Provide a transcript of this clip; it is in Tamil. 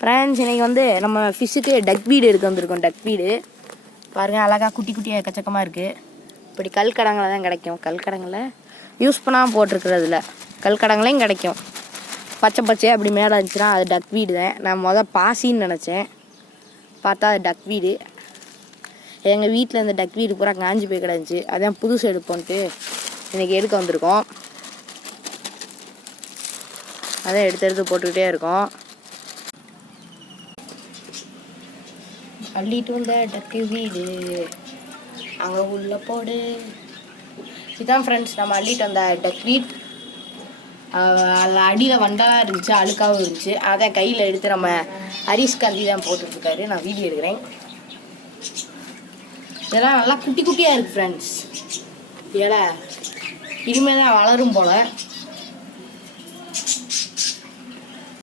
ஃப்ரெண்ட்ஸ் இன்றைக்கி வந்து நம்ம ஃபிஷ்ஷுக்கு டக் வீடு எடுக்க வந்திருக்கோம். டக் வீடு பாருங்கள், அழகாக குட்டி குட்டியாக எக்கச்சக்கமாக இருக்குது. இப்படி கல்கடங்களை தான் கிடைக்கும். கல்கடங்களை யூஸ் பண்ணாமல் போட்டிருக்கிறதுல கல்கடங்களையும் கிடைக்கும். பச்சை பச்சையாக அப்படி மேலே இருந்துச்சுன்னா அது டக் வீடு தான். நான் பாசின்னு நினச்சேன், பார்த்தா அது டக் வீடு. எங்கள் வீட்டில் இந்த டக் வீடு பூரா காஞ்சி போய் கிடந்துச்சு. அதான் புதுசு எடுப்போன்ட்டு இன்றைக்கி எடுக்க வந்திருக்கோம். அதான் எடுத்து போட்டுக்கிட்டே இருக்கோம். அள்ளிட்டு வந்த டக்கு வீடு அங்கே உள்ள போடு. இதுதான் ஃப்ரெண்ட்ஸ் நம்ம அள்ளிட்டு வந்த டக் வீட். அதில் அடியில் வண்டாக இருந்துச்சு, அழுக்காகவும் இருந்துச்சு. அதை கையில் எடுத்து நம்ம ஹரிஷ் காந்தி தான் போட்டுட்ருக்காரு. நான் வீடியோ எடுக்கிறேன். இதெல்லாம் நல்லா குட்டி குட்டியாக இருக்குது ஃப்ரெண்ட்ஸ். இலை இனிமேல் தான் வளரும் போல்.